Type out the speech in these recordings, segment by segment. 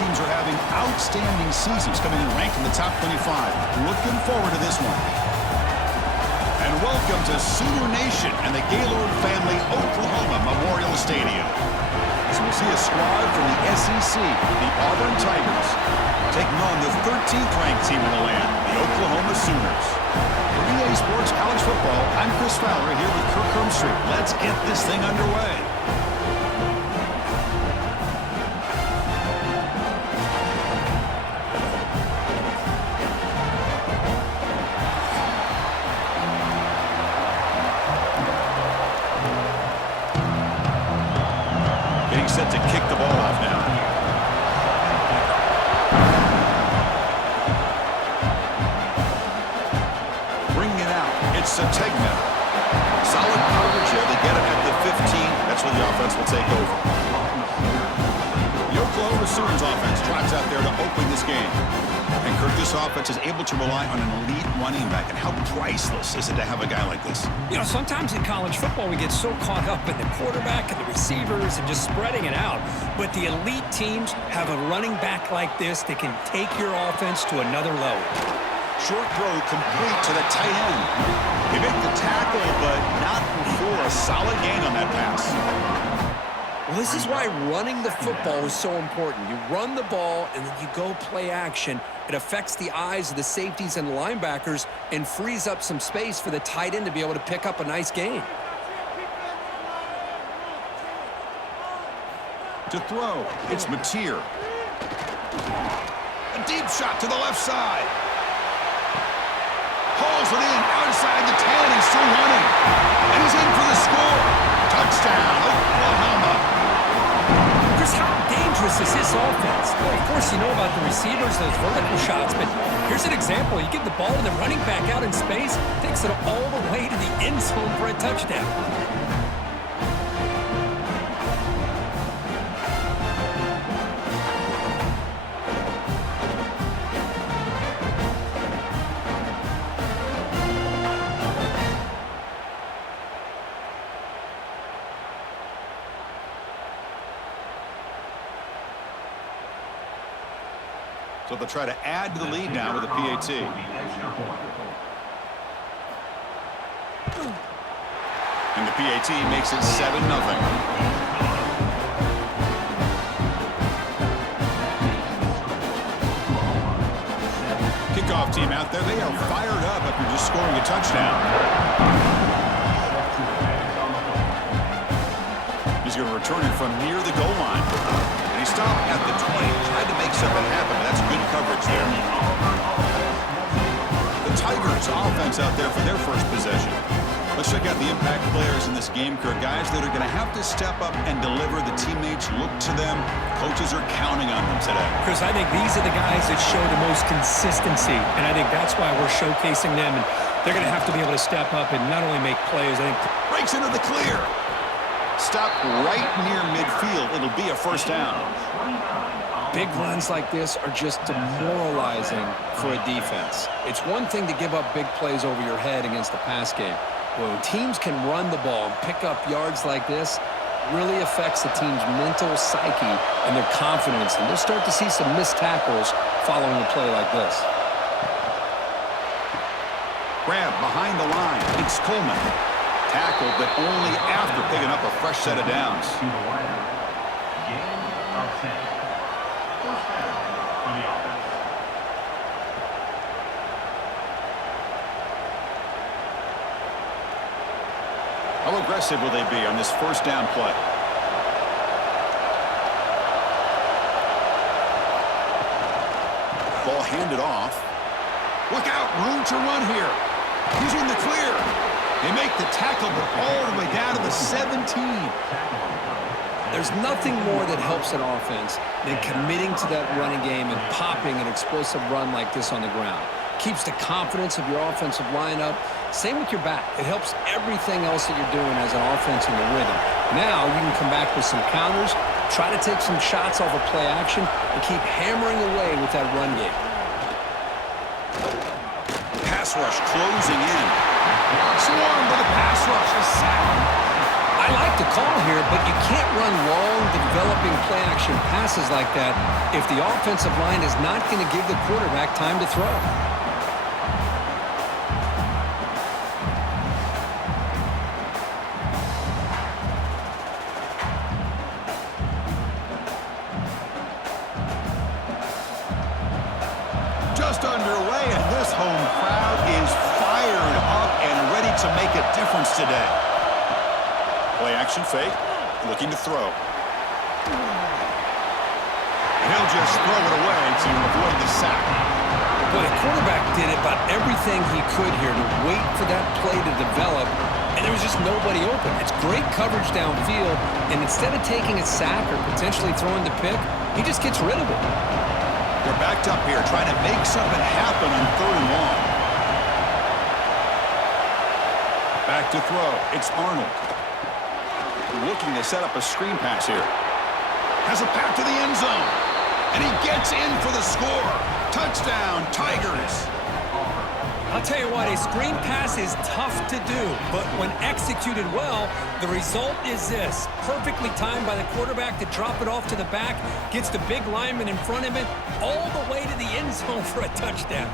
teams are having outstanding seasons, coming in ranked in the top 25. Looking forward to this one. And welcome to Sooner Nation and the Gaylord Family Oklahoma Memorial Stadium. So we'll see a squad from the SEC, the Auburn Tigers, taking on the 13th ranked team in the land, the Oklahoma Sooners. For EA Sports College Football, I'm Chris Fowler here with Kirk Hermstreet. Let's get this thing underway. Set to kick the ball off now. Bring it out. It's Sategna. Solid coverage here. They get it at the 15. That's where the offense will take over. The Oklahoma Sooners offense drives out there to open this game. And Kirk, this offense is able to rely on an elite running back. And how priceless is it to have a guy like this? You know, sometimes in college football we get so caught up in the quarterback and the receivers and just spreading it out. But the elite teams have a running back like this that can take your offense to another level. Short throw complete to the tight end. He made the tackle, but not before a solid gain on that pass. Well, this is why running the football is so important. You run the ball, and then you go play action. It affects the eyes of the safeties and the linebackers and frees up some space for the tight end to be able to pick up a nice gain. To throw, it's Mateer. A deep shot to the left side. Hauls it in outside the 10. He's still running. And he's in for the score. Touchdown, Oklahoma. Chris, how dangerous is this offense? Well, of course, you know about the receivers, those vertical shots, but here's an example. You give the ball to the running back out in space, takes it all the way to the end zone for a touchdown. So they'll try to add to the lead now with a PAT. And the PAT makes it 7-0. Kickoff team out there, they are fired up after just scoring a touchdown. He's going to return it from near the goal line. He stopped at the 20, tried to make something happen, but that's good coverage there. The Tigers offense out there for their first possession. Let's check out the impact players in this game, Kirk. Guys that are going to have to step up and deliver. The teammates look to them. Coaches are counting on them today. Chris, I think these are the guys that show the most consistency, and I think that's why we're showcasing them. And they're going to have to be able to step up and not only make plays, I think. Breaks into the clear. Stop right near midfield. It'll be a first down. Big runs like this are just demoralizing for a defense. It's one thing to give up big plays over your head against the pass game. When teams can run the ball and pick up yards like this, it really affects the team's mental psyche and their confidence. And they'll start to see some missed tackles following a play like this. Grab behind the line. It's Coleman. Tackled, but only after picking up a fresh set of downs. How aggressive will they be on this first down play? Ball handed off. Look out, room to run here. He's in the clear. They make the tackle, but all the way down to the 17. There's nothing more that helps an offense than committing to that running game and popping an explosive run like this on the ground. Keeps the confidence of your offensive lineup. Same with your back. It helps everything else that you're doing as an offense in the rhythm. Now you can come back with some counters, try to take some shots off of play action, and keep hammering away with that run game. Pass rush closing in. Swarmed by the pass rush. A sack. I I like the call here, but you can't run long, developing play-action passes like that if the offensive line is not going to give the quarterback time to throw. Just underway, and this home crowd is fired up and ready to make a difference today. Play action fake, looking to throw. He'll just throw it away to avoid the sack. Boy, the quarterback did about everything he could here to wait for that play to develop, and there was just nobody open. It's great coverage downfield, and instead of taking a sack or potentially throwing the pick, he just gets rid of it. They're backed up here trying to make something happen on 3rd and long. Back to throw. It's Arnold. Looking to set up a screen pass here. Has a pass to the end zone. And he gets in for the score. Touchdown, Tigers. I'll tell you what, a screen pass is tough to do, but when executed well, the result is this. Perfectly timed by the quarterback to drop it off to the back, gets the big lineman in front of it, all the way to the end zone for a touchdown.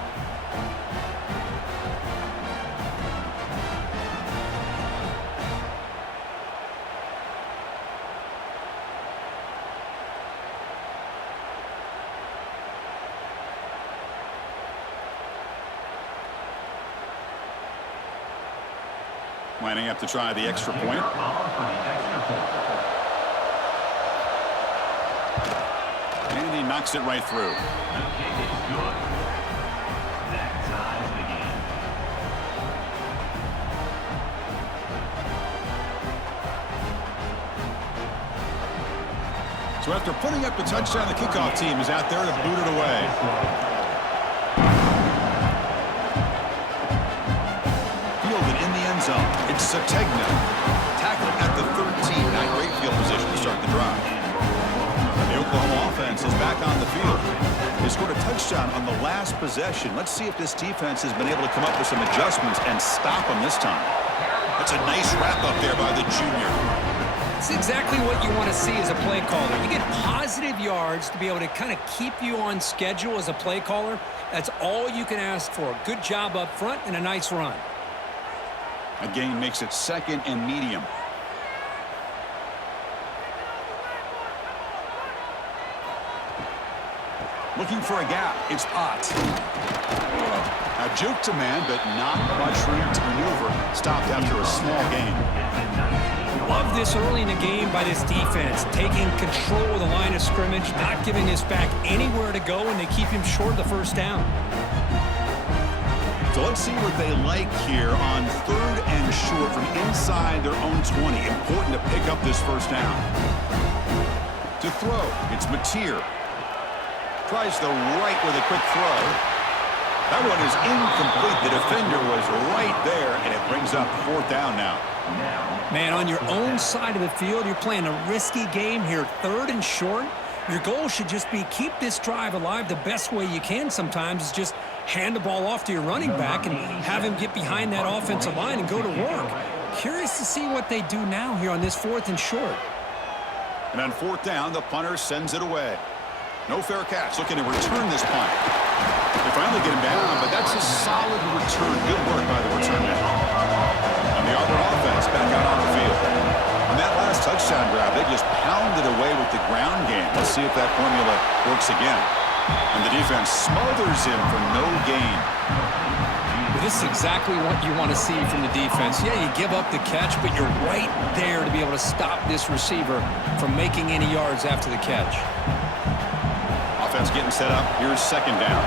Lining up to try the extra point. And he knocks it right through. So after putting up a touchdown, the kickoff team is out there to boot it away. Zone. It's Sategna. Tackled at the 13. Not great field position to start the drive. The Oklahoma offense is back on the field. They scored a touchdown on the last possession. Let's see if this defense has been able to come up with some adjustments and stop them this time. That's a nice wrap up there by the junior. It's exactly what you want to see as a play caller. You get positive yards to be able to kind of keep you on schedule as a play caller. That's all you can ask for. Good job up front and a nice run. A gain makes it 2nd and medium. Looking for a gap. It's Ott. A juke to man, but not much room to maneuver. Stopped after a small gain. Love this early in the game by this defense. Taking control of the line of scrimmage, not giving this back anywhere to go, and they keep him short of the first down. So let's see what they like here on 3rd and short from inside their own 20. Important to pick up this first down. To throw, it's Mateer. Tries the right with a quick throw. That one is incomplete. The defender was right there, and it brings up 4th down now. Man, on your own side of the field, you're playing a risky game here. 3rd and short. Your goal should just be keep this drive alive the best way you can sometimes is just hand the ball off to your running back and have him get behind that offensive line and go to work. Curious to see what they do now here on this 4th and short. And on 4th down, the punter sends it away. No fair catch. Looking to return this punt. They finally get him down, but that's a solid return. Good work by the return man. And the Auburn offense back out on the field. On that last touchdown drive, they just pounded away with the ground game. Let's see if that formula works again. And the defense smothers him for no gain. This is exactly what you want to see from the defense. Yeah, you give up the catch, but you're right there to be able to stop this receiver from making any yards after the catch. Offense getting set up. Here's 2nd down.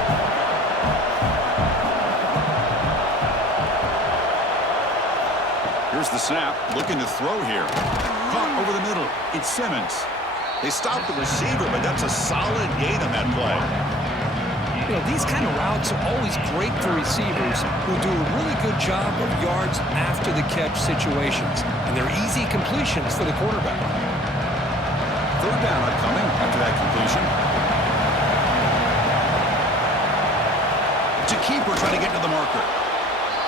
Here's the snap. Looking to throw here. Caught over the middle. It's Simmons. They stopped the receiver, but that's a solid gain on that play. You know, these kind of routes are always great for receivers who do a really good job of yards after the catch situations. And they're easy completions for the quarterback. 3rd down upcoming after that completion. To keeper trying to get to the marker.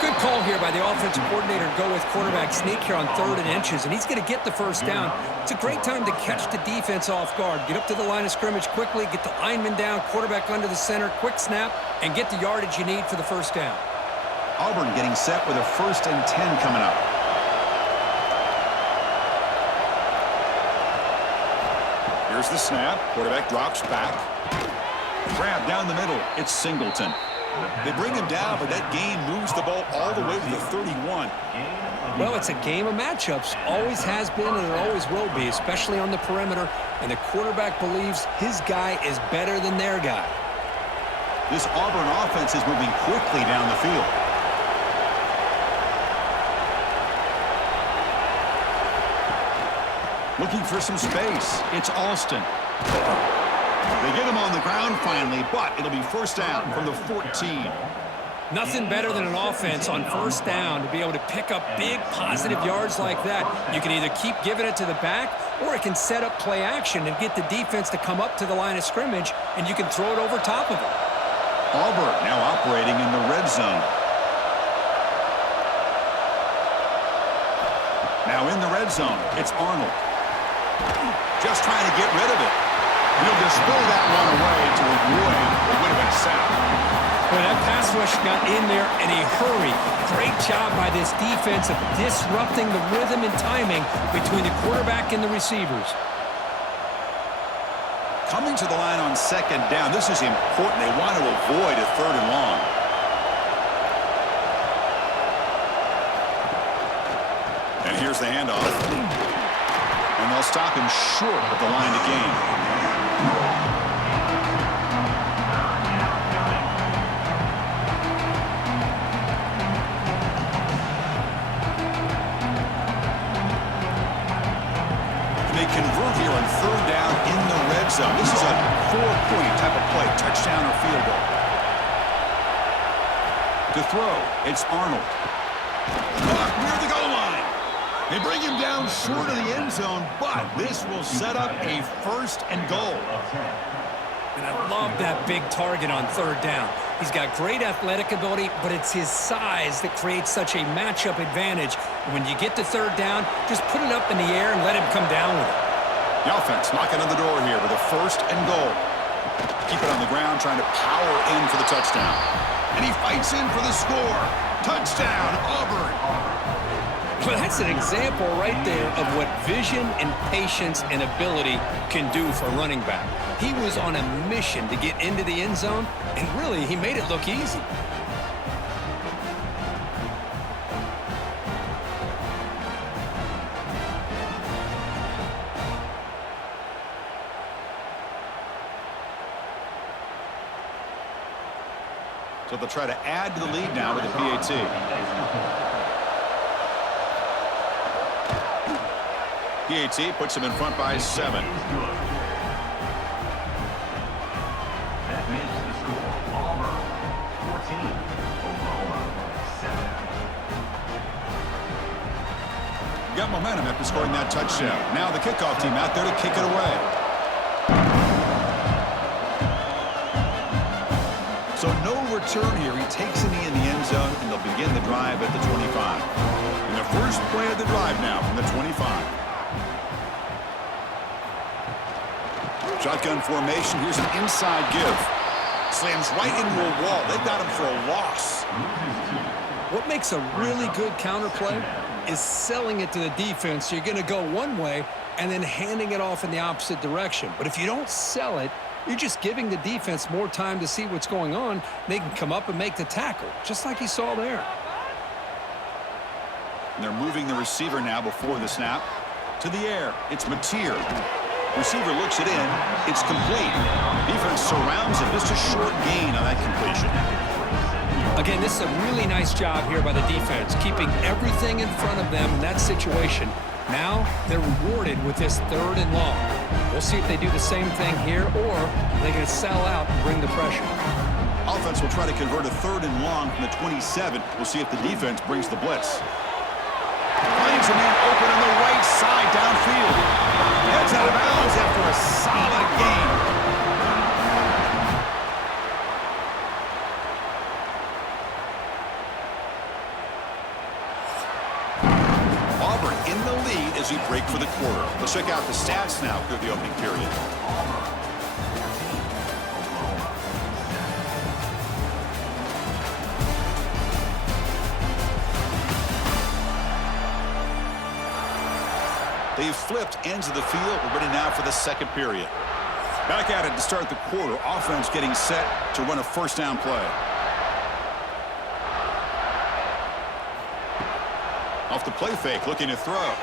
Good call here by the offensive coordinator to go with quarterback sneak here on 3rd and inches, and he's going to get the first down. It's a great time to catch the defense off guard. Get up to the line of scrimmage quickly, get the lineman down, quarterback under the center, quick snap, and get the yardage you need for the first down. Auburn getting set with a 1st and 10 coming up. Here's the snap. Quarterback drops back. Grab down the middle. It's Singleton. They bring him down, but that gain moves the ball all the way to the 31. Well, it's a game of matchups. Always has been and it always will be, especially on the perimeter. And the quarterback believes his guy is better than their guy. This Auburn offense is moving quickly down the field. Looking for some space. It's Alston. They get him on the ground finally, but it'll be first down from the 14. Nothing better than an offense on first down to be able to pick up big positive yards like that. You can either keep giving it to the back, or it can set up play action and get the defense to come up to the line of scrimmage, and you can throw it over top of it. Auburn now operating in the red zone. Now in the red zone, it's Arnold. Just trying to get rid of it. He'll just throw that one away to avoid what would have been a sack. Well, that pass rush got in there in a hurry. Great job by this defense of disrupting the rhythm and timing between the quarterback and the receivers. Coming to the line on 2nd down, this is important. They want to avoid a 3rd and long. And here's the handoff. And they'll stop him short of the line to gain. They convert here on 3rd down in the red zone. This is a 4-point type of play, touchdown or field goal. To throw, it's Arnold. Near the goal line. They bring him down short of the end zone, but this will set up a 1st and goal. And I love that big target on 3rd down. He's got great athletic ability, but it's his size that creates such a matchup advantage. When you get to 3rd down, just put it up in the air and let him come down with it. The offense knocking on the door here with a 1st and goal. Keep it on the ground, trying to power in for the touchdown. And he fights in for the score. Touchdown, Auburn. Well, that's an example right there of what vision and patience and ability can do for a running back. He was on a mission to get into the end zone, and really, he made it look easy. So they'll try to add to the lead now with a PAT. PAT puts him in front by 7. That makes the score Auburn 14, Oklahoma 7. Got momentum after scoring that touchdown. Now the kickoff team out there to kick it away. So no return here. He takes a knee in the end zone, and they'll begin the drive at the 25. And the first play of the drive now from the 25. Shotgun formation. Here's an inside give. Slams right into a wall. They got him for a loss. What makes a really good counterplay is selling it to the defense. So you're going to go one way and then handing it off in the opposite direction. But if you don't sell it, you're just giving the defense more time to see what's going on. They can come up and make the tackle, just like you saw there. And they're moving the receiver now before the snap. To the air. It's Mateer. Receiver looks it in. It's complete. Defense surrounds it. Just a short gain on that completion. Again, this is a really nice job here by the defense, keeping everything in front of them in that situation. Now they're rewarded with this 3rd and long. We'll see if they do the same thing here, or they're going to sell out and bring the pressure. Offense will try to convert a 3rd and long from the 27. We'll see if the defense brings the blitz. Finds a man open on the right side downfield. Heads out of bounds after a solid gain. the quarter. Let's check out the stats now through the opening period. They've flipped ends of the field. We're ready now for the second period. Back at it to start the quarter. Offense getting set to run a first down play. Off the play fake, looking to throw.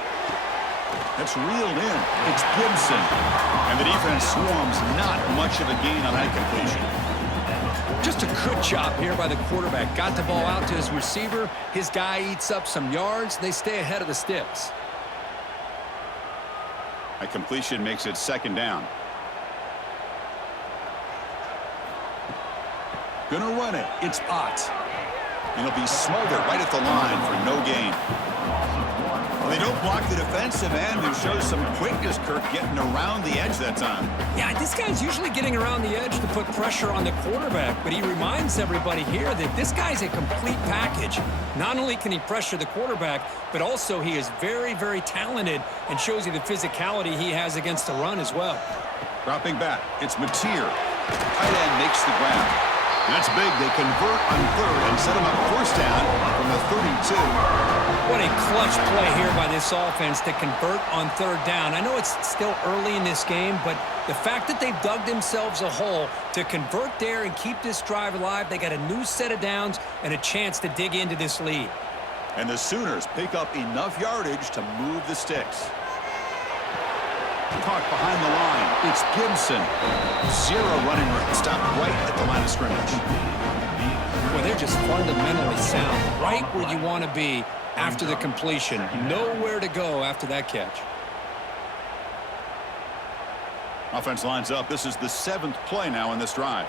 That's reeled in. It's Gibson. And the defense swarms. Not much of a gain on that completion. Just a good job here by the quarterback. Got the ball out to his receiver. His guy eats up some yards. They stay ahead of the sticks. A completion makes it second down. Gonna run it. It's Ott. And he'll be smothered right at the line for no gain. Well, they don't block the defensive end, who shows some quickness, Kirk, getting around the edge that time. Yeah, this guy's usually getting around the edge to put pressure on the quarterback, but he reminds everybody here that this guy's a complete package. Not only can he pressure the quarterback, but also he is very, very talented and shows you the physicality he has against the run as well. Dropping back, it's Mateer. Tight end makes the grab. That's big. They convert on third and set him up first down from the 32. What a clutch play here by this offense to convert on third down. I know it's still early in this game, but the fact that they've dug themselves a hole to convert there and keep this drive alive, they got a new set of downs and a chance to dig into this lead. And the Sooners pick up enough yardage to move the sticks. Caught behind the line. It's Gibson. Zero running room. Stopped right at the line of scrimmage. Well, they're just fundamentally sound. Right where you want to be after the completion. Nowhere to go after that catch. Offense lines up. This is the 7th play now in this drive.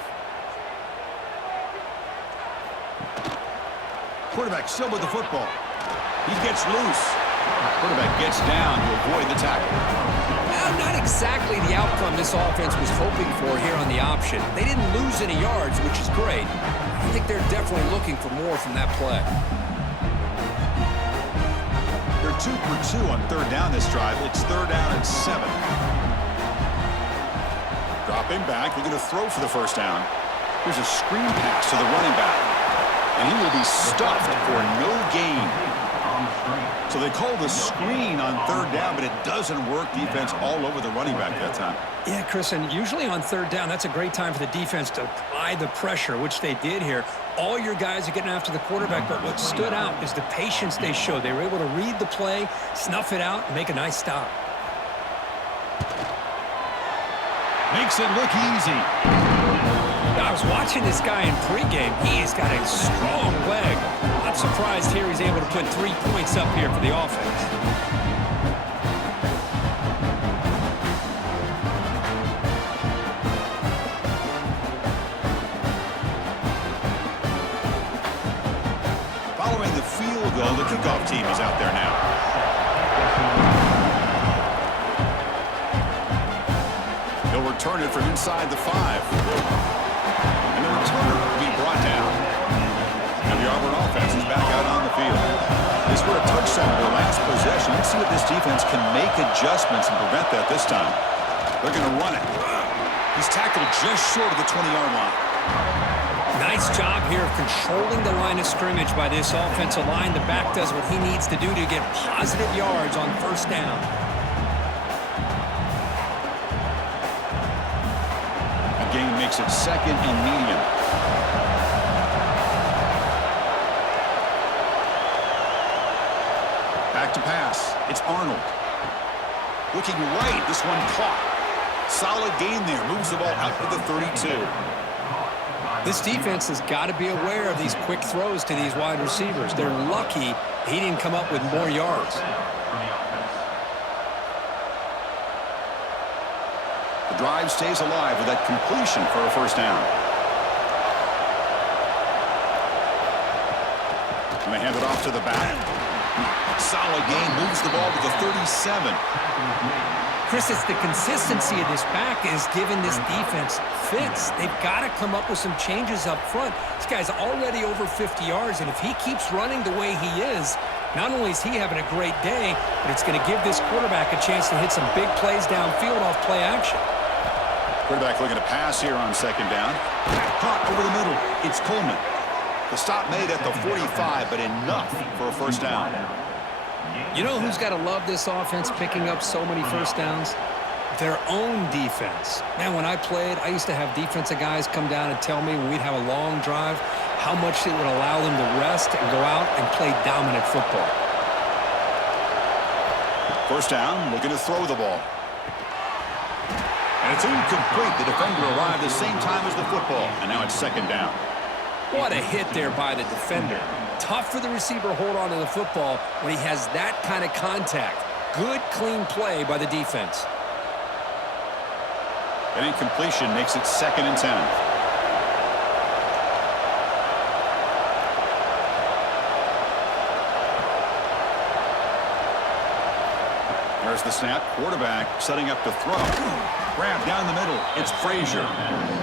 Quarterback still with the football. He gets loose. Quarterback gets down to avoid the tackle. Not exactly the outcome this offense was hoping for here on the option. They didn't lose any yards, which is great. I think they're definitely looking for more from that play. They're 2 for 2 on third down this drive. It's third down and 7. Dropping back, looking to throw for the first down. Here's a screen pass to the running back. And he will be stuffed for no gain. So they call the screen on third down, but it doesn't work. Defense all over the running back that time. Yeah, Chris, and usually on third down, that's a great time for the defense to apply the pressure, which they did here. All your guys are getting after the quarterback, but what stood out is the patience they showed. They were able to read the play, snuff it out, and make a nice stop. Makes it look easy. I was watching this guy in pregame. He's got a strong leg. Not surprised here he's able to put 3 points up here for the offense. Following the field goal, the kickoff team is out there now. They'll return it from inside the 5. And the returner will be brought down. And the Auburn offense is back out on the field. They scored a touchdown in their last possession. Let's see if this defense can make adjustments and prevent that this time. They're going to run it. He's tackled just short of the 20-yard line. Nice job here of controlling the line of scrimmage by this offensive line. The back does what he needs to do to get positive yards on first down. Gain makes it second and medium. Back to pass. It's Arnold. Looking right. This one caught. Solid gain there. Moves the ball out to the 32. This defense has got to be aware of these quick throws to these wide receivers. They're lucky he didn't come up with more yards. Drive stays alive with that completion for a first down. And they hand it off to the back. Solid gain, moves the ball to the 37. Chris, it's the consistency of this back is giving this defense fits. They've got to come up with some changes up front. This guy's already over 50 yards, and if he keeps running the way he is, Not only is he having a great day, but it's going to give this quarterback a chance to hit some big plays downfield off play action. Quarterback looking to pass here on second down. Caught over the middle. It's Coleman. The stop made at the 45, but enough for a first down. You know who's got to love this offense picking up so many first downs? Their own defense. Man, when I played, I used to have defensive guys come down and tell me when we'd have a long drive how much it would allow them to rest and go out and play dominant football. First down, looking to throw the ball. And it's incomplete. The defender arrived the same time as the football, and now it's second down. What a hit there by the defender. Tough for the receiver to hold on to the football when he has that kind of contact. Good, clean play by the defense. An incompletion makes it 2nd and 10. There's the snap. Quarterback setting up to throw. Grab down the middle. It's Frazier.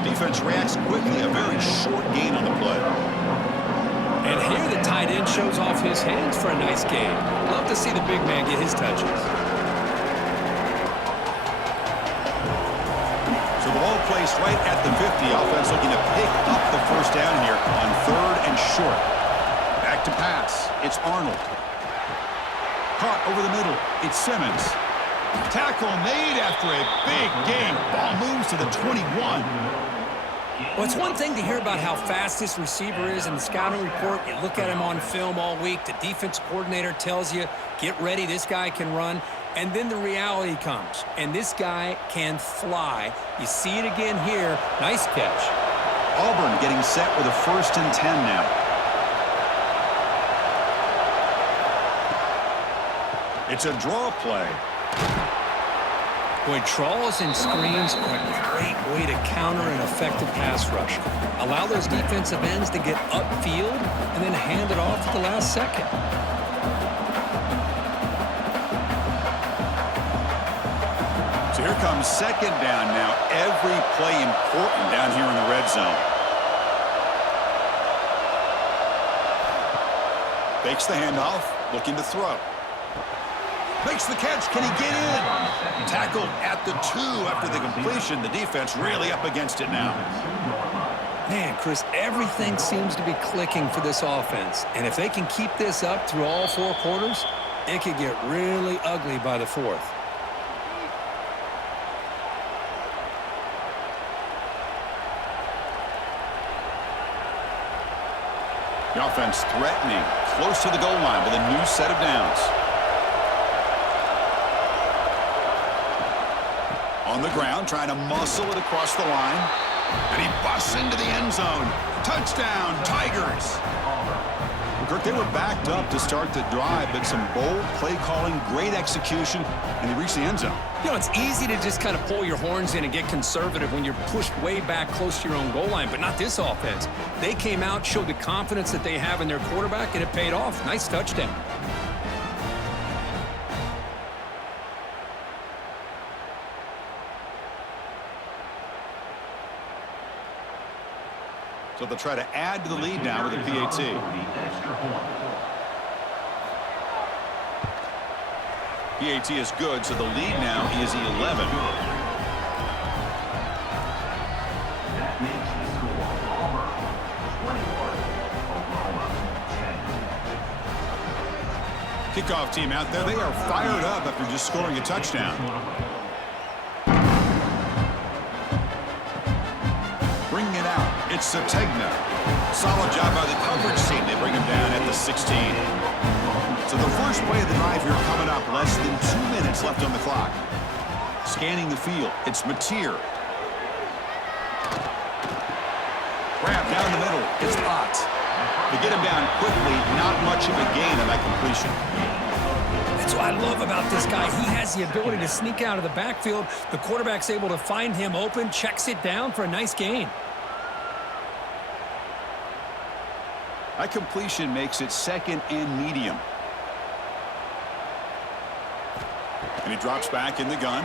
Defense reacts quickly. A very short gain on the play. And here the tight end shows off his hands for a nice game. Love to see the big man get his touches. So the ball placed right at the 50. Offense looking to pick up the first down here on 3rd and short. Back to pass. It's Arnold. Caught over the middle. It's Simmons. Tackle made after a big gain. Ball moves to the 21. Well, it's one thing to hear about how fast this receiver is in the scouting report. You look at him on film all week. The defense coordinator tells you, get ready, this guy can run. And then the reality comes, and this guy can fly. You see it again here. Nice catch. Auburn getting set with a 1st and 10 now. It's a draw play. Boy, draws and screens are a great way to counter an effective pass rush. Allow those defensive ends to get upfield and then hand it off at the last second. So here comes second down now. Every play important down here in the red zone. Fakes the handoff, looking to throw. Makes the catch. Can he get in? Tackled at the 2 after the completion. The defense really up against it now. Man, Chris, everything seems to be clicking for this offense. And if they can keep this up through all 4 quarters, it could get really ugly by the 4th. The offense threatening, close to the goal line with a new set of downs. On the ground, trying to muscle it across the line. And he busts into the end zone. Touchdown, Tigers. Kirk, they were backed up to start the drive, but some bold play calling, great execution, and they reached the end zone. You know, it's easy to just kind of pull your horns in and get conservative when you're pushed way back close to your own goal line, but not this offense. They came out, showed the confidence that they have in their quarterback, and it paid off. Nice touchdown. So they'll try to add to the lead now with a PAT. PAT is good, so the lead now is 11. That makes the score Auburn 21, Oklahoma 10. Kickoff team out there. They are fired up after just scoring a touchdown. Bringing it out. It's Sategna. Solid job by the coverage team. They bring him down at the 16. So the first play of the drive here coming up. Less than 2 minutes left on the clock. Scanning the field. It's Mateer. Grab down the middle. It's Potts. To get him down quickly, not much of a gain on that completion. That's what I love about this guy. He has the ability to sneak out of the backfield. The quarterback's able to find him open, checks it down for a nice gain. That completion makes it 2nd and medium. And he drops back in the gun.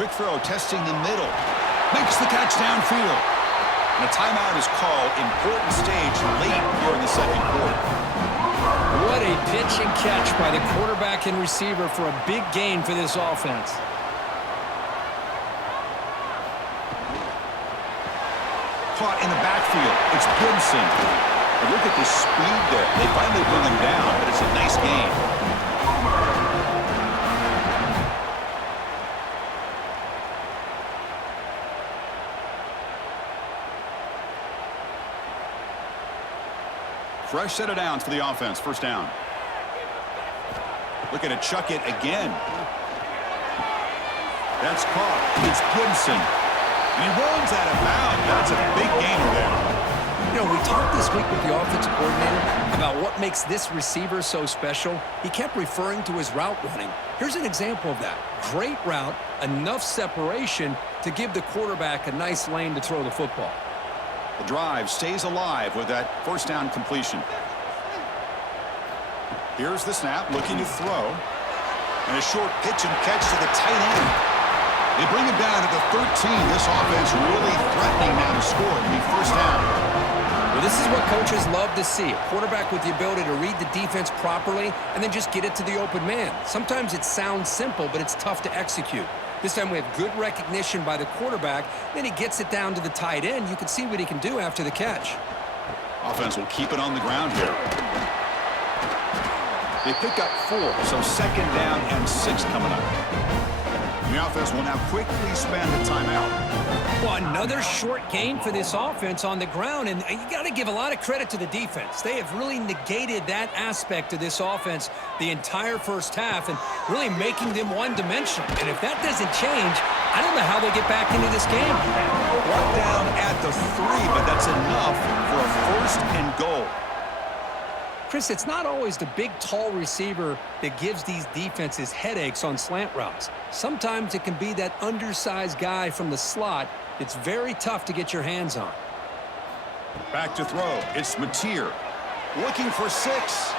Quick throw, testing the middle. Makes the catch downfield. And a timeout is called. Important stage late here in the 2nd quarter. What a pitch and catch by the quarterback and receiver for a big gain for this offense. Caught in the backfield. It's Gibson. But look at the speed there. They finally bring him down, but it's a nice gain. Fresh set of downs for the offense. First down. Looking to chuck it again. That's caught. It's Gibson. And he runs out of bounds. That's a big gainer there. You know, we talked this week with the offensive coordinator about what makes this receiver so special. He kept referring to his route running. Here's an example of that. Great route, enough separation to give the quarterback a nice lane to throw the football. The drive stays alive with that first down completion. Here's the snap, looking to throw. And a short pitch and catch to the tight end. They bring him down at the 13. This offense really threatening now to score. It'll be first down. Well, this is what coaches love to see. A quarterback with the ability to read the defense properly and then just get it to the open man. Sometimes it sounds simple, but it's tough to execute. This time we have good recognition by the quarterback. Then he gets it down to the tight end. You can see what he can do after the catch. Offense will keep it on the ground here. They pick up 4, so second down and 6 coming up. The offense will now quickly spend the timeout. Well, another short gain for this offense on the ground, and you got to give a lot of credit to the defense. They have really negated that aspect of this offense the entire first half and really making them one-dimensional. And if that doesn't change, I don't know how they get back into this game. Brought down at the 3, but that's enough for a first and goal. Chris, it's not always the big, tall receiver that gives these defenses headaches on slant routes. Sometimes it can be that undersized guy from the slot that's very tough to get your hands on. Back to throw. It's Mateer looking for 6.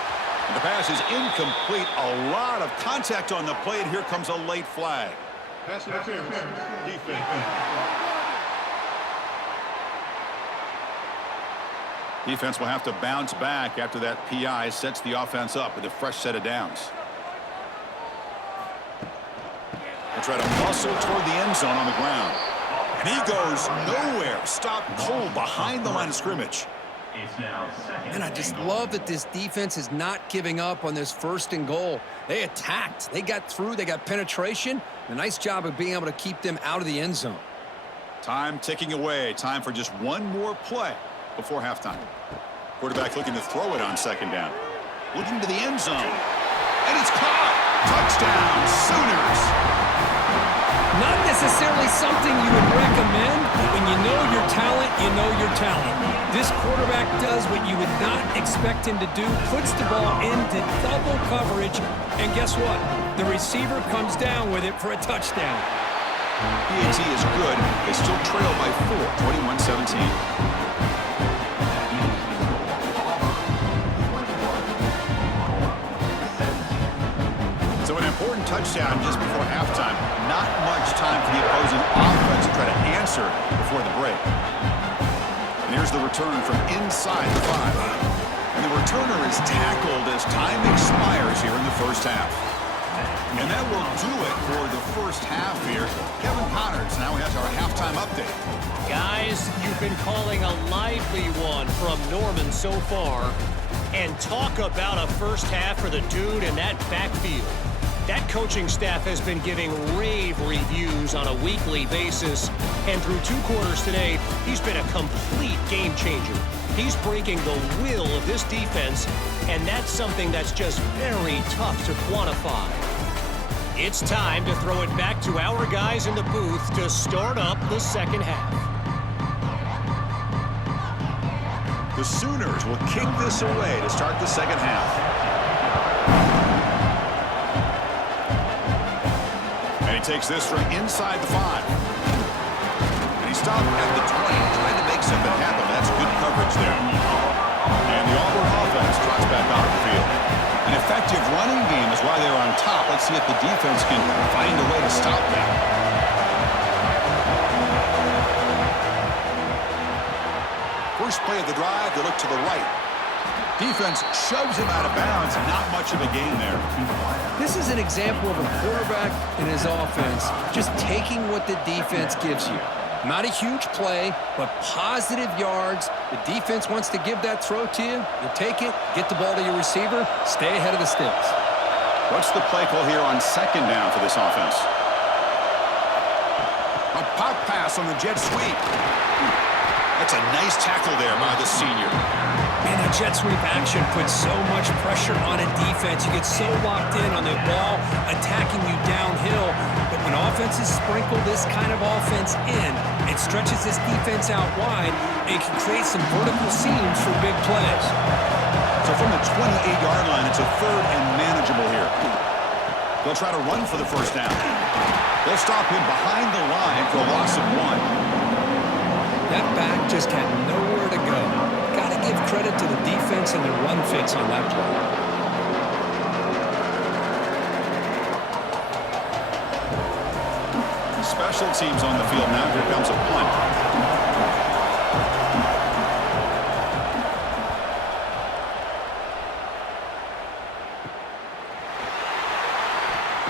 And the pass is incomplete. A lot of contact on the play, and here comes a late flag. Pass interference. Defense. Defense will have to bounce back after that PI sets the offense up with a fresh set of downs. They'll try to muscle toward the end zone on the ground. And he goes nowhere. Stopped cold behind the line of scrimmage. And I just love that this defense is not giving up on this first and goal. They attacked. They got through. They got penetration. A nice job of being able to keep them out of the end zone. Time ticking away. Time for just one more play before halftime. Quarterback looking to throw it on second down. Looking to the end zone. And it's caught. Touchdown, Sooners. Not necessarily something you would recommend, but when you know your talent, you know your talent. This quarterback does what you would not expect him to do, puts the ball into double coverage, and guess what? The receiver comes down with it for a touchdown. P&T is good. They still trail by 4, 21-17. Important touchdown just before halftime. Not much time for the opposing offense to try to answer before the break. And here's the return from inside the 5. And the returner is tackled as time expires here in the first half. And that will do it for the first half here. Kevin Connors now has our halftime update. Guys, you've been calling a lively one from Norman so far. And talk about a first half for the dude in that backfield. That coaching staff has been giving rave reviews on a weekly basis. And through 2 quarters today, he's been a complete game changer. He's breaking the will of this defense, and that's something that's just very tough to quantify. It's time to throw it back to our guys in the booth to start up the second half. The Sooners will kick this away to start the second half. Takes this from inside the 5. And he stopped at the 20, trying to make something happen. That's good coverage there. And the Auburn offense trots back onto the field. An effective running game is why they're on top. Let's see if the defense can find a way to stop that. First play of the drive, they look to the right. Defense shoves him out of bounds. Not much of a gain there. This is an example of a quarterback and his offense just taking what the defense gives you. Not a huge play, but positive yards. The defense wants to give that throw to you. You take it, get the ball to your receiver, stay ahead of the sticks. What's the play call here on second down for this offense? A pop pass on the jet sweep. That's a nice tackle there by the senior. Man, that jet sweep action puts so much pressure on a defense. You get so locked in on the ball attacking you downhill. But when offenses sprinkle this kind of offense in, it stretches this defense out wide and can create some vertical seams for big plays. So from the 28-yard line, it's a third and manageable here. They'll try to run for the first down. They'll stop him behind the line for a loss of 1. That back just had nowhere to go. Got to give credit to the defense and the run fits on that play. Special teams on the field now. Here comes a punt.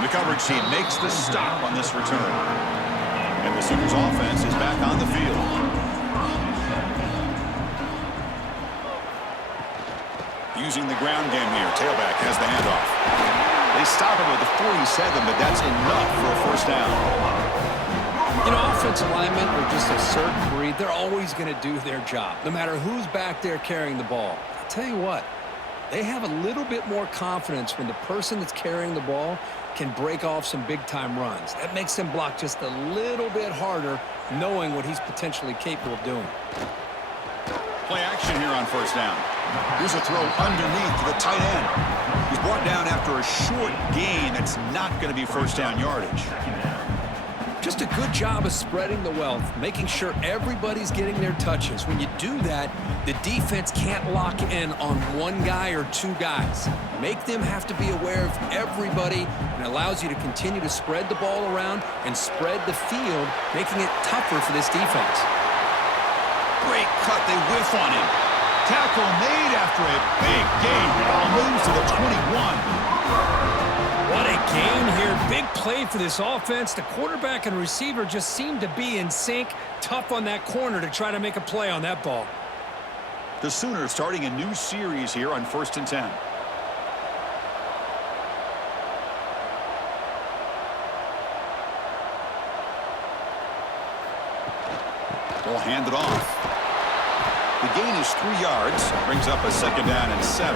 The coverage team makes the stop on this return. And the Sooners offense is back on the field. Using the ground game here. Tailback has the handoff. They stop him with the 47, but that's enough for a first down. You know, offensive linemen are just a certain breed. They're always going to do their job, no matter who's back there carrying the ball. I'll tell you what, they have a little bit more confidence when the person that's carrying the ball can break off some big-time runs. That makes them block just a little bit harder, knowing what he's potentially capable of doing. Play action here on first down. Here's a throw underneath to the tight end. He's brought down after a short gain. That's not going to be first down yardage. Just a good job of spreading the wealth, making sure everybody's getting their touches. When you do that, the defense can't lock in on one guy or two guys. Make them have to be aware of everybody, and allows you to continue to spread the ball around and spread the field, making it tougher for this defense. Great cut. They whiff on him. Tackle made after a big gain. Ball moves to the 21. What a gain here. Big play for this offense. The quarterback and receiver just seem to be in sync. Tough on that corner to try to make a play on that ball. The Sooners starting a new series here on 1st and 10. They'll hand it off. The gain is 3 yards. Brings up a second down and 7.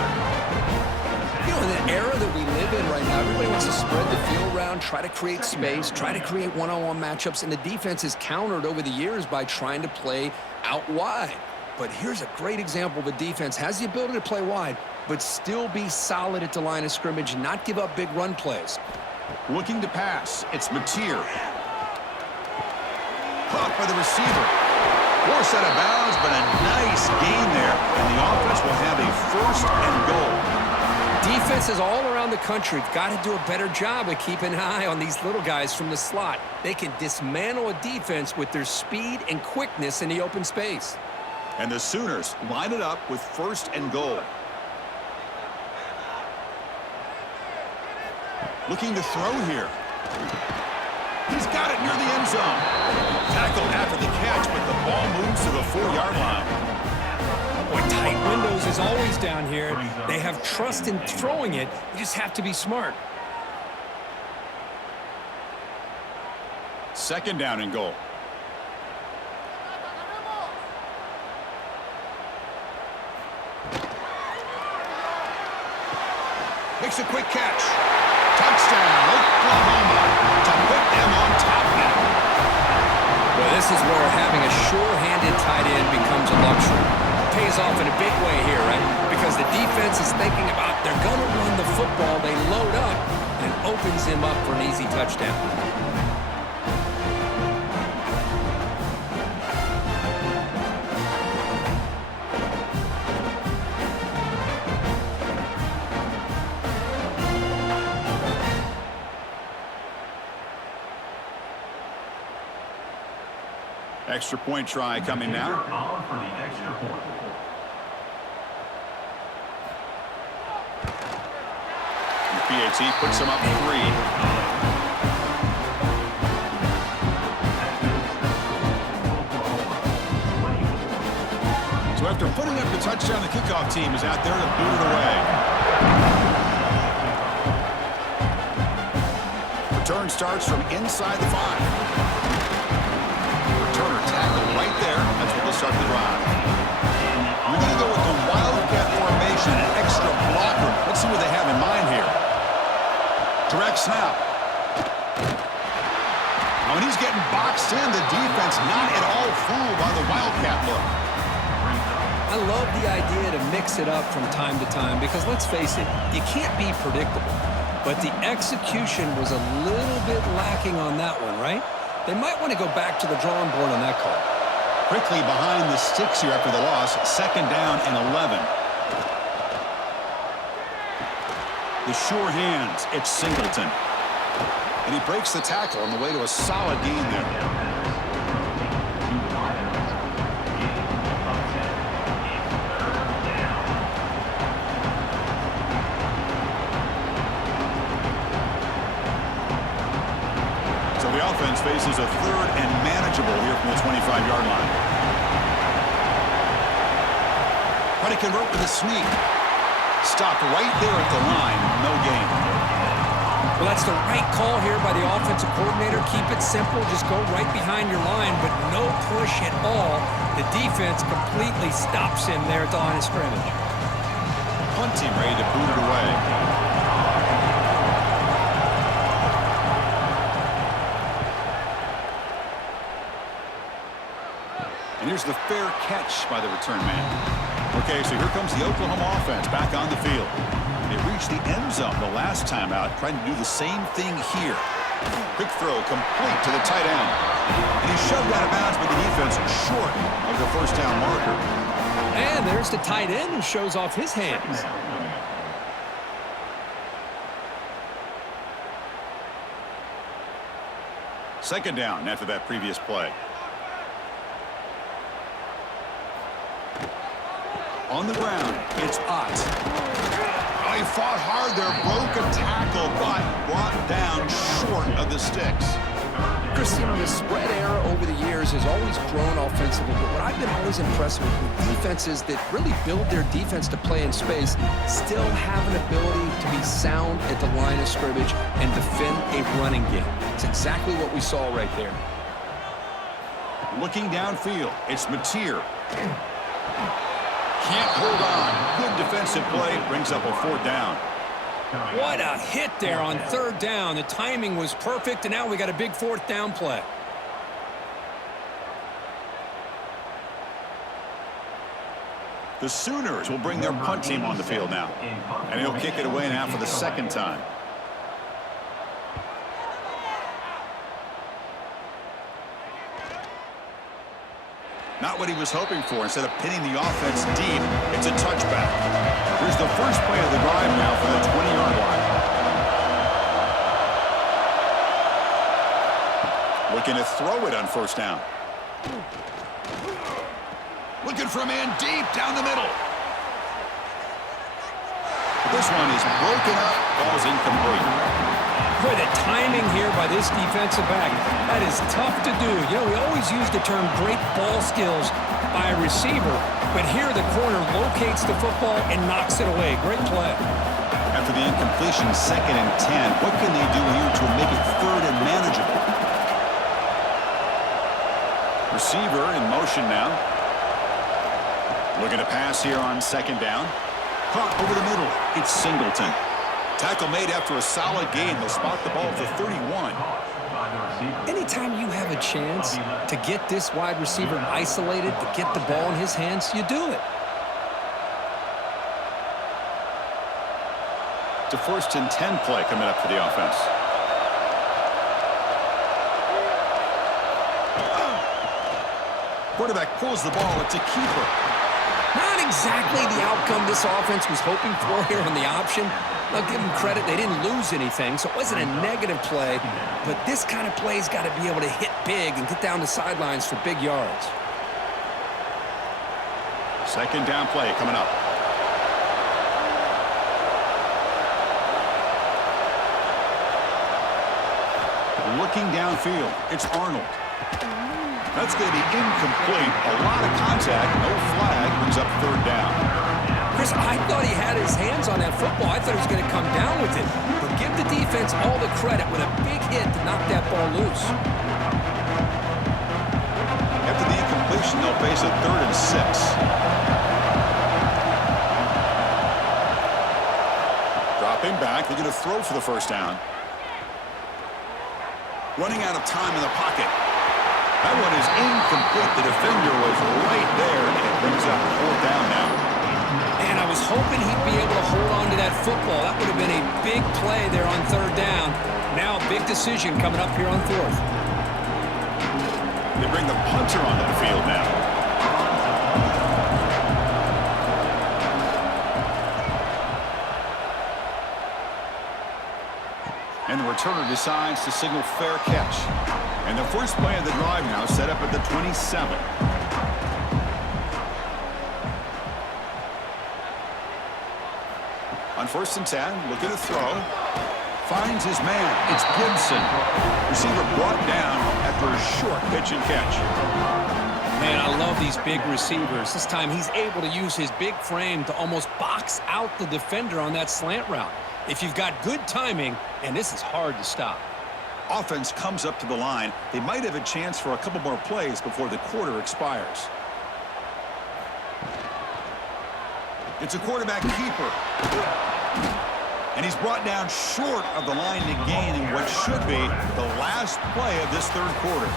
You know, in the era that we live in right now, everybody wants to spread the field around, try to create space, try to create one-on-one matchups, and the defense is countered over the years by trying to play out wide. But here's a great example of a defense has the ability to play wide, but still be solid at the line of scrimmage, not give up big run plays. Looking to pass. It's Mateer. Caught by the receiver. Forced out of bounds, but a nice gain there. And the offense will have a 1st and goal. Defenses all around the country have got to do a better job of keeping an eye on these little guys from the slot. They can dismantle a defense with their speed and quickness in the open space. And the Sooners line it up with 1st and goal. Looking to throw here. He's got it near the end zone. Tackled after the catch, but the ball moves to the 4-yard line. Boy, tight windows is always down here. They have trust in throwing it. You just have to be smart. 2nd down and goal. Makes a quick catch. Touchdown, Oklahoma, to put them on top now. Well, this is where having a sure-handed tight end becomes a luxury. Pays off in a big way here, right? Because the defense is thinking about they're going to run the football. They load up, and it opens him up for an easy touchdown. Extra point try coming now. The PAT puts him up 3. So after putting up the touchdown, the kickoff team is out there to boot it away. Return starts from inside the 5. Returner tackled right there. That's what will start the drive. We're going to go with the wildcat formation, an extra blocker. Let's see what they have in mind here. Direct snap. Now when he's getting boxed in, the defense not at all fooled by the wildcat look. I love the idea to mix it up from time to time because, let's face it, you can't be predictable. But the execution was a little bit lacking on that one, right? They might want to go back to the drawing board on that call. Quickly behind the sticks here after the loss. 2nd down and 11. The sure hands. It's Singleton. And he breaks the tackle on the way to a solid gain there. Offense faces a 3rd and manageable here from the 25-yard line. Try to convert with a sneak. Stopped right there at the line. No gain. Well, that's the right call here by the offensive coordinator. Keep it simple. Just go right behind your line, but no push at all. The defense completely stops him there at the line of scrimmage. Punt team ready to boot it away. And here's the fair catch by the return man. Okay, so here comes the Oklahoma offense back on the field. They reached the end zone the last time out, trying to do the same thing here. Quick throw complete to the tight end. And he shoved out of bounds with the defense short of the 1st down marker. And there's the tight end who shows off his hands. Second down after that previous play. On the ground, it's Ott. Oh, he fought hard there, broke a tackle, but brought down short of the sticks. Chris, you know, the spread era over the years has always grown offensively, but what I've been always impressed with defenses that really build their defense to play in space still have an ability to be sound at the line of scrimmage and defend a running game. It's exactly what we saw right there. Looking downfield, it's Mateer. Can't hold on. Good defensive play. Brings up a 4th down. What a hit there on 3rd down. The timing was perfect, and now we got a big 4th down play. The Sooners will bring their punt team on the field now. And he'll kick it away now for the 2nd time. Not what he was hoping for. Instead of pinning the offense deep, it's a touchback. Here's the first play of the drive now from the 20-yard line. Looking to throw it on 1st down. Looking for a man deep down the middle. This one is broken up. Ball's incomplete. Boy, the timing here by this defensive back, that is tough to do. You know, we always use the term great ball skills by a receiver, but here the corner locates the football and knocks it away. Great play. After the incompletion, 2nd and 10, what can they do here to make it 3rd and manageable? Receiver in motion now. Looking to pass here on 2nd down. Caught over the middle. It's Singleton. Tackle made after a solid gain. They'll spot the ball at the 31. Anytime you have a chance to get this wide receiver isolated, to get the ball in his hands, you do it. It's a 1st and 10 play coming up for the offense. Quarterback pulls the ball. It's a keeper. Not exactly the outcome this offense was hoping for here on the option. I'll give them credit. They didn't lose anything, so it wasn't a negative play. But this kind of play's got to be able to hit big and get down the sidelines for big yards. 2nd down play coming up. looking downfield. It's Arnold. That's going to be incomplete. A lot of contact. No flag. Brings up third down. Chris, I thought he had his hands on that football. I thought he was going to come down with it. But give the defense all the credit with a big hit to knock that ball loose. After the incompletion, they'll face a 3rd and 6. Dropping back. They're going to throw for the first down. Running out of time in the pocket. That one is incomplete. The defender was right there, and it brings up 4th down now. And I was hoping he'd be able to hold on to that football. That would have been a big play there on 3rd down. Now a big decision coming up here on 4th. They bring the punter onto the field now. And the returner decides to signal fair catch. And the first play of the drive now set up at the 27. On 1st and 10, looking to throw. Finds his man. It's Gibson. Receiver brought down after a short pitch and catch. Man, I love these big receivers. This time he's able to use his big frame to almost box out the defender on that slant route. If you've got good timing, and this is hard to stop. Offense comes up to the line. They might have a chance for a couple more plays before the quarter expires. It's a quarterback keeper. And he's brought down short of the line to gain in what should be the last play of this 3rd quarter.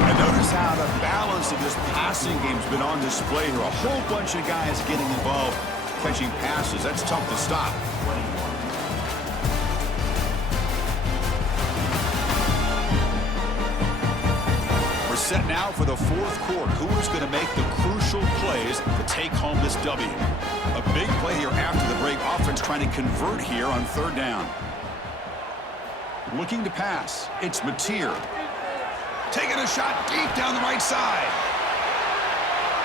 And notice how the balance of this passing game's been on display here. A whole bunch of guys getting involved, catching passes. That's tough to stop. We're set now for the 4th quarter. Who's going to make the crucial plays to take home this W? A big play here after the break. Offense trying to convert here on 3rd down. Looking to pass. It's Mateer. Taking a shot deep down the right side.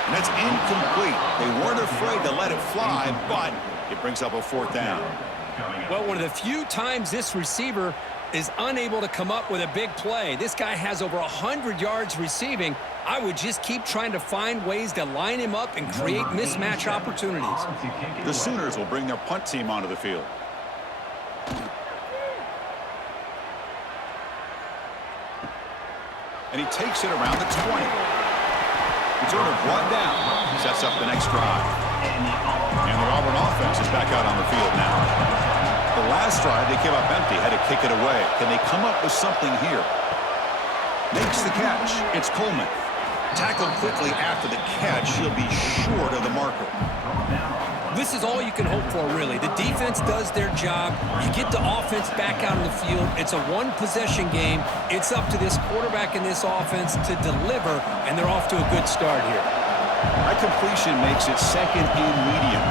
And that's incomplete. They weren't afraid to let it fly, but it brings up a 4th down. Well, one of the few times this receiver is unable to come up with a big play. This guy has over 100 yards receiving. I would just keep trying to find ways to line him up and create mismatch opportunities. The Sooners will bring their punt team onto the field. And he takes it around the 20. Returner brought down. Sets up the next drive. And the Auburn offense is back out on the field now. The last drive, they came up empty, had to kick it away. Can they come up with something here? Makes the catch. It's Coleman. Tackled quickly after the catch. He'll be short of the marker. This is all you can hope for, really. The defense does their job. You get the offense back out on the field. It's a one-possession game. It's up to this quarterback and this offense to deliver, and they're off to a good start here. That completion makes it 2nd and medium.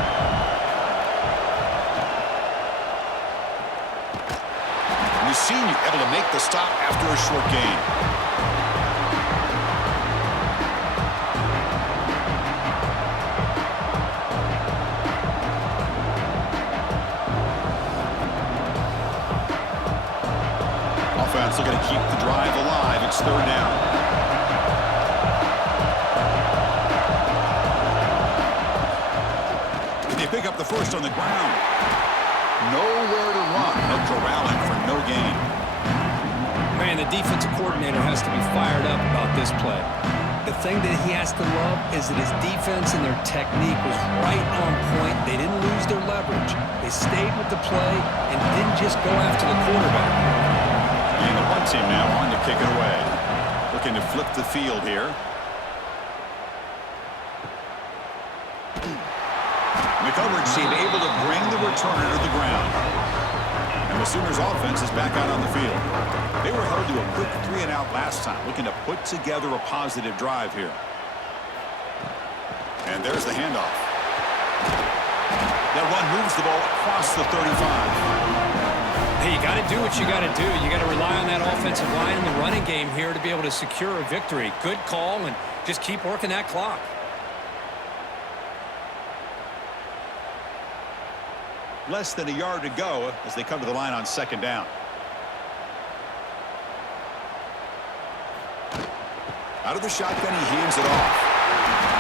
The senior able to make the stop after a short gain. Offense looking to keep the drive alive. It's 3rd down. And they pick up the first on the ground. Nowhere to run. No corralling for no gain. Man, the defensive coordinator has to be fired up about this play. The thing that he has to love is that his defense and their technique was right on point. They didn't lose their leverage. They stayed with the play and didn't just go after the quarterback. And the punt team now on to kick it away. Looking to flip the field here. The coverage team able to bring the returner to the ground. And the Sooners offense is back out on the field. They were held to a quick 3-and-out last time, looking to put together a positive drive here. And there's the handoff. That run moves the ball across the 35. Hey, you got to do what you got to do. You got to rely on that offensive line in the running game here to be able to secure a victory. Good call, and just keep working that clock. Less than a yard to go as they come to the line on 2nd down. Out of the shotgun, he hands it off.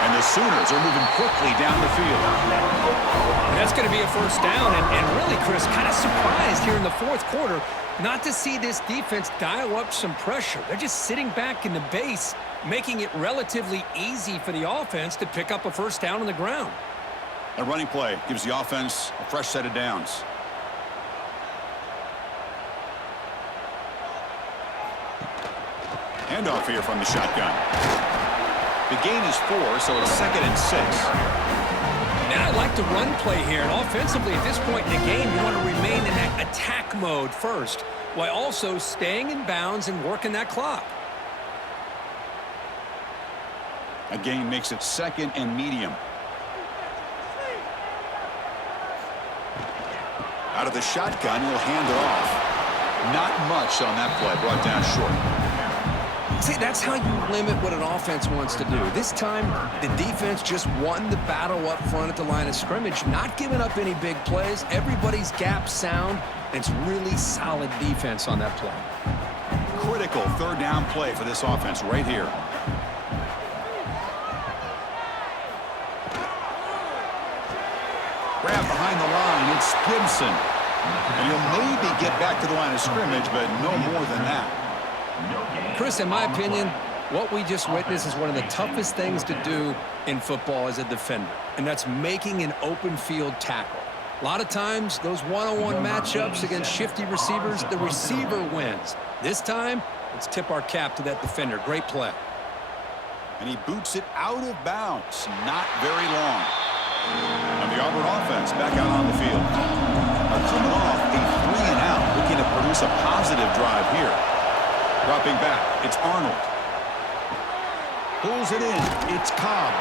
And the Sooners are moving quickly down the field. That's going to be a first down. And really, Chris, kind of surprised here in the fourth quarter not to see this defense dial up some pressure. They're just sitting back in the base, making it relatively easy for the offense to pick up a first down on the ground. A running play gives the offense a fresh set of downs. Handoff here from the shotgun. The gain is 4, so it's 2nd and 6. Now I like the run play here. And offensively, at this point in the game, you want to remain in that attack mode first, while also staying in bounds and working that clock. A gain makes it 2nd and medium. Out of the shotgun, he'll hand it off. Not much on that play, brought down short. See, that's how you limit what an offense wants to do. This time, the defense just won the battle up front at the line of scrimmage, not giving up any big plays. Everybody's gap sound. It's really solid defense on that play. Critical third down play for this offense right here. Grab behind the line. It's Gibson. And he'll maybe get back to the line of scrimmage, but no more than that. Chris, in my opinion, what we just witnessed is one of the toughest things to do in football as a defender, and that's making an open field tackle. A lot of times, those one-on-one matchups against shifty receivers, the receiver wins. This time, let's tip our cap to that defender. Great play. And he boots it out of bounds. Not very long. And the Auburn offense back out on the field. Coming off a 3-and-out, looking to produce a positive drive here. Dropping back, it's Arnold. Pulls it in, it's Cobb.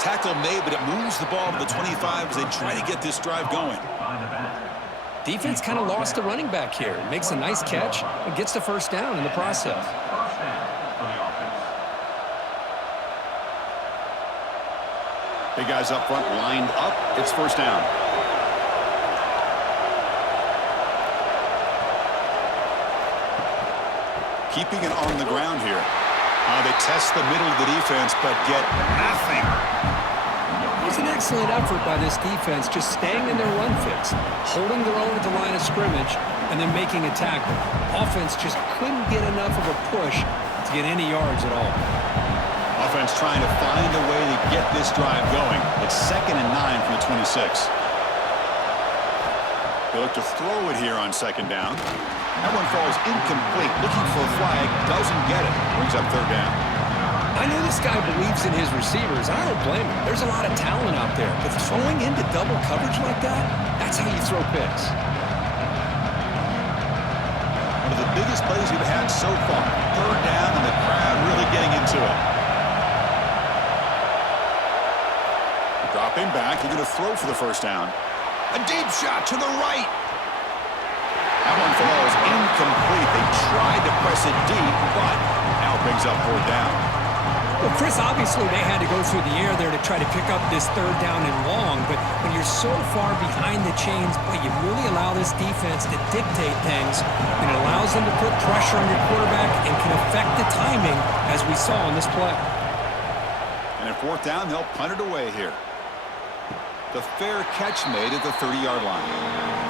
Tackle made, but it moves the ball to the 25 as they try to get this drive going. Defense kind of lost the running back here. Makes a nice catch and gets the first down in the process. Big guys up front lined up. It's first down. Keeping it on the ground here. They test the middle of the defense, but get nothing. It was an excellent effort by this defense, just staying in their run fits, holding their own at the line of scrimmage, and then making a tackle. Offense just couldn't get enough of a push to get any yards at all. Offense trying to find a way to get this drive going. It's 2nd and 9 from the 26. They look to throw it here on 2nd down. That one falls incomplete. Looking for a flag. Doesn't get it. Brings up 3rd down. I know this guy believes in his receivers. I don't blame him. There's a lot of talent out there. But throwing into double coverage like that, that's how you throw picks. One of the biggest plays we've had so far. 3rd down and the crowd really getting into it. Dropping back. He's going to throw for the first down. A deep shot to the right. That one falls incomplete. They tried to press it deep, but now it brings up 4th down. Well, Chris, obviously they had to go through the air there to try to pick up this 3rd down and long, but when you're so far behind the chains, boy, you really allow this defense to dictate things, and it allows them to put pressure on your quarterback and can affect the timing, as we saw on this play. And at 4th down, they'll punt it away here. The fair catch made at the 30-yard line.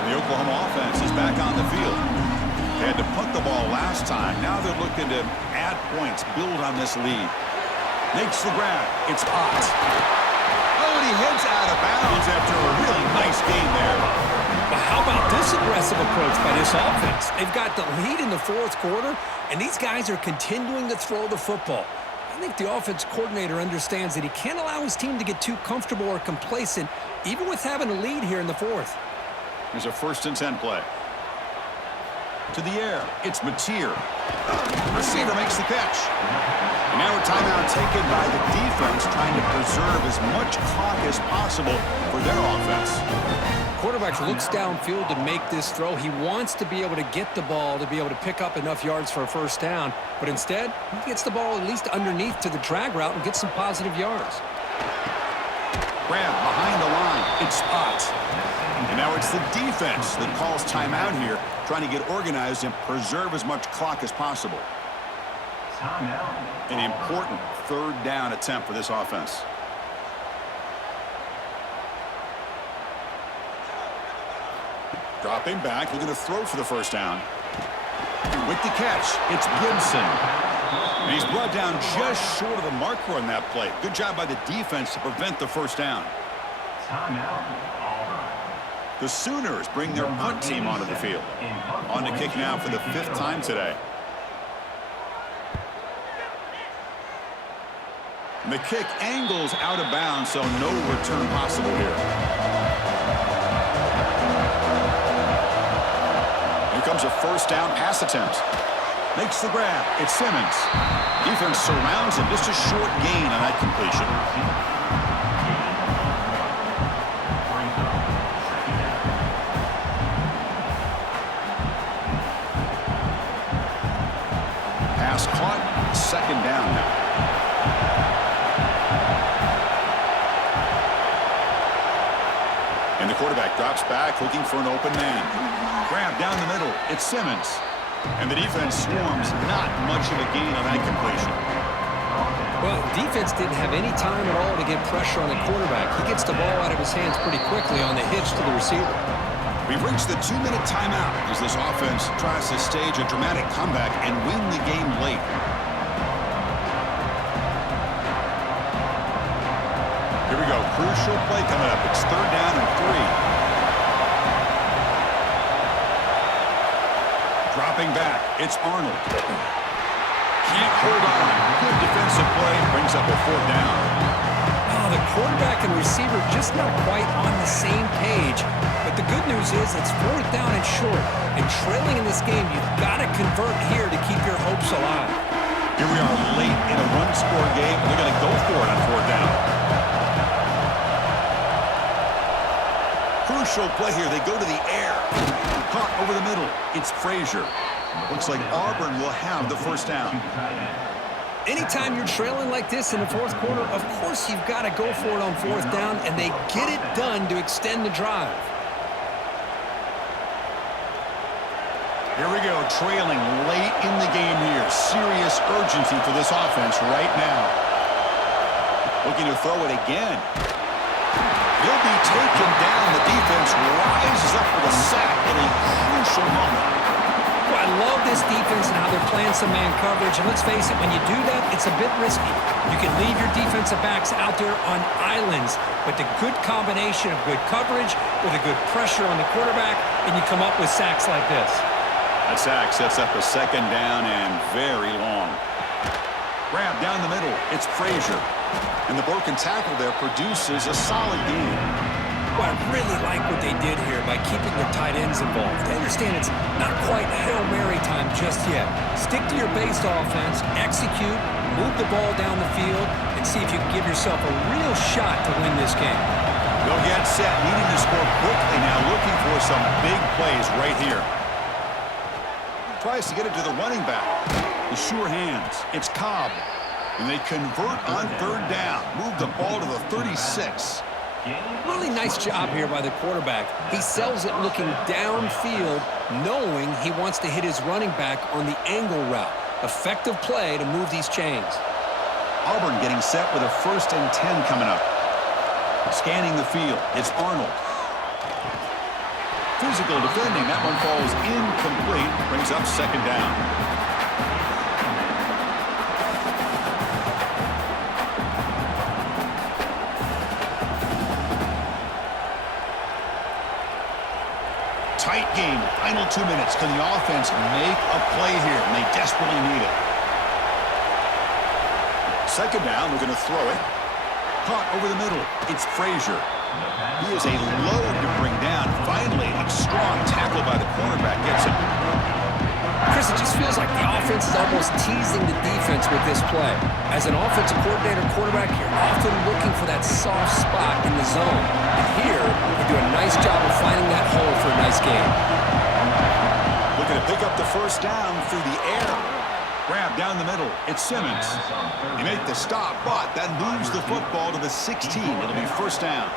And the Oklahoma offense is back on the field. They had to punt the ball last time. Now they're looking to add points, build on this lead. Makes the grab. It's Potts. Oh, and he heads out of bounds after a really nice game there. But how about this aggressive approach by this offense? They've got the lead in the 4th quarter, and these guys are continuing to throw the football. I think the offense coordinator understands that he can't allow his team to get too comfortable or complacent, even with having a lead here in the 4th. Here's a 1st and 10 play. To the air, it's Mateer. Receiver makes the catch. And now a timeout taken by the defense, trying to preserve as much clock as possible for their offense. Quarterback looks downfield to make this throw. He wants to be able to get the ball to be able to pick up enough yards for a first down, but instead, he gets the ball at least underneath to the drag route and gets some positive yards. Grab behind the line. It's Potts. And now it's the defense that calls timeout here, trying to get organized and preserve as much clock as possible. Timeout. An important third down attempt for this offense. Dropping back, looking to throw for the first down. With the catch, it's Gibson. And he's brought down just short of the marker on that play. Good job by the defense to prevent the first down. Timeout. Auburn. The Sooners bring their punt team onto the field. On to kick now for the 5th time today. And the kick angles out of bounds, so no return possible here. Here comes a first down pass attempt. Makes the grab. It's Simmons. Defense surrounds him. Just a short gain on that completion. Pass caught. Second down now. And the quarterback drops back, looking for an open man. Grab down the middle. It's Simmons. And the defense swarms. Not much of a gain on that completion. Well, defense didn't have any time at all to get pressure on the quarterback. He gets the ball out of his hands pretty quickly on the hitch to the receiver. We've reached the 2-minute timeout as this offense tries to stage a dramatic comeback and win the game late. Here we go. Crucial play coming up. It's third down and 3. Dropping back. It's Arnold. Can't hold on. Good defensive play. Brings up a fourth down. Oh, the quarterback and receiver just not quite on the same page. But the good news is it's fourth down and short. And trailing in this game, you've got to convert here to keep your hopes alive. Here we are late in a one-score game. They're going to go for it on fourth down. Crucial play here. They go to the air. Caught over the middle. It's Frazier. Looks like Auburn will have the first down. Anytime you're trailing like this in the fourth quarter, of course you've got to go for it on fourth down, and they get it done to extend the drive. Here we go, trailing late in the game here. Serious urgency for this offense right now. Looking to throw it again. He'll be taken down. The defense rises up with a sack in a crucial moment. Well, I love this defense and how they're playing some man coverage. And let's face it, when you do that, it's a bit risky. You can leave your defensive backs out there on islands, but the good combination of good coverage with a good pressure on the quarterback, and you come up with sacks like this. That sack sets up a second down and very long. Grab down the middle. It's Frazier. And the broken tackle there produces a solid gain. Well, I really like what they did here by keeping their tight ends involved. I understand it's not quite Hail Mary time just yet. Stick to your base offense, execute, move the ball down the field, and see if you can give yourself a real shot to win this game. They'll get set, needing to score quickly now, looking for some big plays right here. Tries to get it to the running back. The sure hands. It's Cobb. And they convert on third down. Move the ball to the 36. Really nice job here by the quarterback. He sells it looking downfield, knowing he wants to hit his running back on the angle route. Effective play to move these chains. Auburn getting set with a 1st and 10 coming up. Scanning the field. It's Arnold. Physical defending. That one falls incomplete. Brings up second down. Tight game, final 2 minutes. Can the offense make a play here? And they desperately need it. Second down, we're going to throw it. Caught over the middle. It's Frazier. He is a load to bring down. Finally, a strong tackle by the cornerback gets him. Chris, it just feels like the offense is almost teasing the defense with this play. As an offensive coordinator quarterback, you're often looking for that soft spot in the zone. And here, you do a nice job of finding that hole for a nice game. Looking to pick up the first down through the air. Grab down the middle. It's Simmons. He made the stop, but that moves the football to the 16. It'll be first down.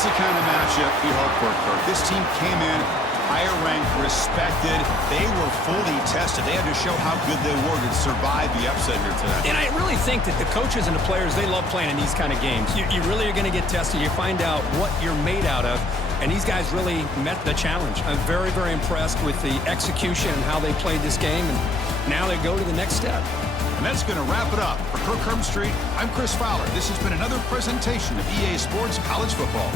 That's the kind of matchup we hope for, Kirk. This team came in higher ranked, respected. They were fully tested. They had to show how good they were to survive the upset here tonight. And I really think that the coaches and the players, they love playing in these kind of games. You really are going to get tested. You find out what you're made out of. And these guys really met the challenge. I'm very, very impressed with the execution and how they played this game. And now they go to the next step. And that's going to wrap it up. For Kirk Herbstreit, I'm Chris Fowler. This has been another presentation of EA Sports College Football.